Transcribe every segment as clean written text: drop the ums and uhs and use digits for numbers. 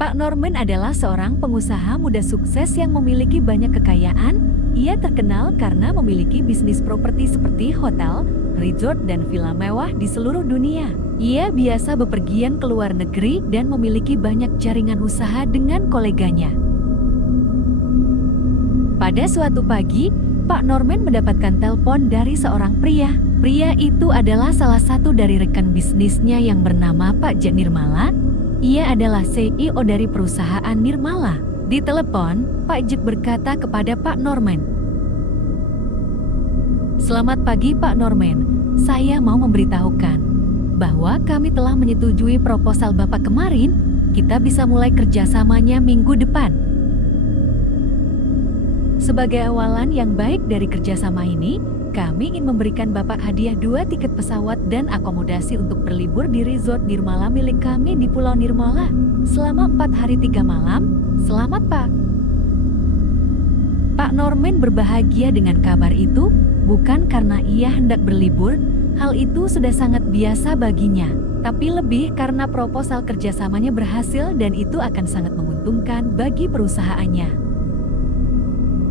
Pak Norman adalah seorang pengusaha muda sukses yang memiliki banyak kekayaan. Ia terkenal karena memiliki bisnis properti seperti hotel, resort, dan villa mewah di seluruh dunia. Ia biasa bepergian ke luar negeri dan memiliki banyak jaringan usaha dengan koleganya. Pada suatu pagi, Pak Norman mendapatkan telepon dari seorang pria. Pria itu adalah salah satu dari rekan bisnisnya yang bernama Pak Jack Nirmala. Ia adalah CEO dari perusahaan Nirmala. Di telepon, Pak Jack berkata kepada Pak Norman, "Selamat pagi Pak Norman, saya mau memberitahukan bahwa kami telah menyetujui proposal Bapak kemarin. Kita bisa mulai kerjasamanya minggu depan. Sebagai awalan yang baik dari kerjasama ini, kami ingin memberikan Bapak hadiah 2 tiket pesawat dan akomodasi untuk berlibur di resort Nirmala milik kami di Pulau Nirmala selama 4 hari 3 malam. Selamat Pak." Pak Norman berbahagia dengan kabar itu, bukan karena ia hendak berlibur, hal itu sudah sangat biasa baginya, tapi lebih karena proposal kerjasamanya berhasil dan itu akan sangat menguntungkan bagi perusahaannya.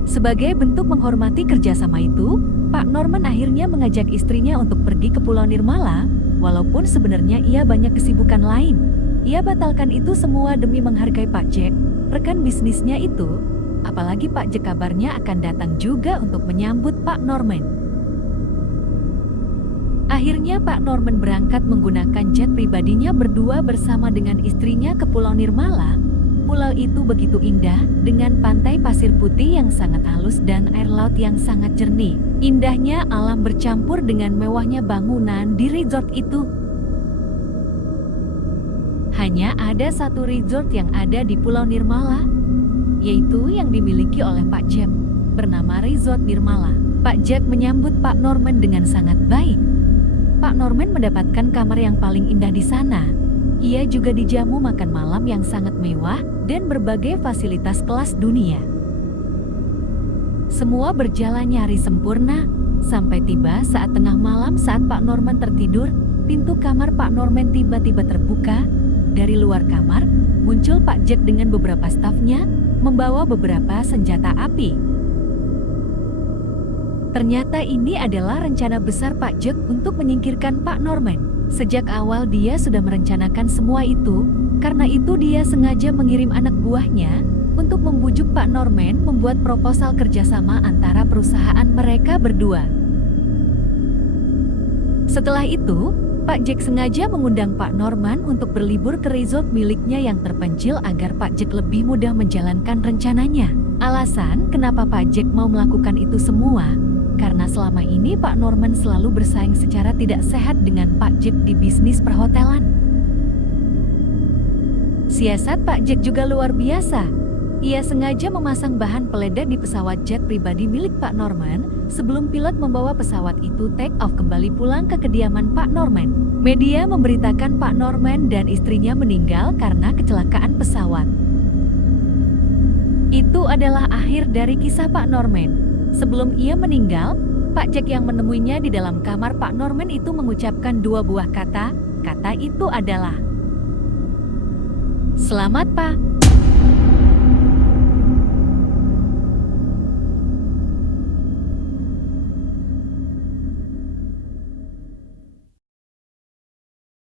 Sebagai bentuk menghormati kerjasama itu, Pak Norman akhirnya mengajak istrinya untuk pergi ke Pulau Nirmala, walaupun sebenarnya ia banyak kesibukan lain. Ia batalkan itu semua demi menghargai Pak Jack, rekan bisnisnya itu, apalagi Pak Jack kabarnya akan datang juga untuk menyambut Pak Norman. Akhirnya Pak Norman berangkat menggunakan jet pribadinya berdua bersama dengan istrinya ke Pulau Nirmala. Pulau itu begitu indah, dengan pantai pasir putih yang sangat halus dan air laut yang sangat jernih. Indahnya alam bercampur dengan mewahnya bangunan di resort itu. Hanya ada satu resort yang ada di Pulau Nirmala, yaitu yang dimiliki oleh Pak Jack, bernama Resort Nirmala. Pak Jack menyambut Pak Norman dengan sangat baik. Pak Norman mendapatkan kamar yang paling indah di sana. Ia juga dijamu makan malam yang sangat mewah dan berbagai fasilitas kelas dunia. Semua berjalan nyaris sempurna, sampai tiba saat tengah malam saat Pak Norman tertidur, pintu kamar Pak Norman tiba-tiba terbuka. Dari luar kamar, muncul Pak Jack dengan beberapa stafnya, membawa beberapa senjata api. Ternyata ini adalah rencana besar Pak Jack untuk menyingkirkan Pak Norman. Sejak awal dia sudah merencanakan semua itu, karena itu dia sengaja mengirim anak buahnya untuk membujuk Pak Norman membuat proposal kerjasama antara perusahaan mereka berdua. Setelah itu, Pak Jack sengaja mengundang Pak Norman untuk berlibur ke resort miliknya yang terpencil agar Pak Jack lebih mudah menjalankan rencananya. Alasan kenapa Pak Jack mau melakukan itu semua, karena selama ini Pak Norman selalu bersaing secara tidak sehat dengan Pak Jack di bisnis perhotelan. Siasat Pak Jack juga luar biasa. Ia sengaja memasang bahan peledak di pesawat jet pribadi milik Pak Norman sebelum pilot membawa pesawat itu take off kembali pulang ke kediaman Pak Norman. Media memberitakan Pak Norman dan istrinya meninggal karena kecelakaan pesawat. Itu adalah akhir dari kisah Pak Norman. Sebelum ia meninggal, Pak Jack yang menemuinya di dalam kamar Pak Norman itu mengucapkan 2 buah kata. Kata itu adalah, "Selamat Pak."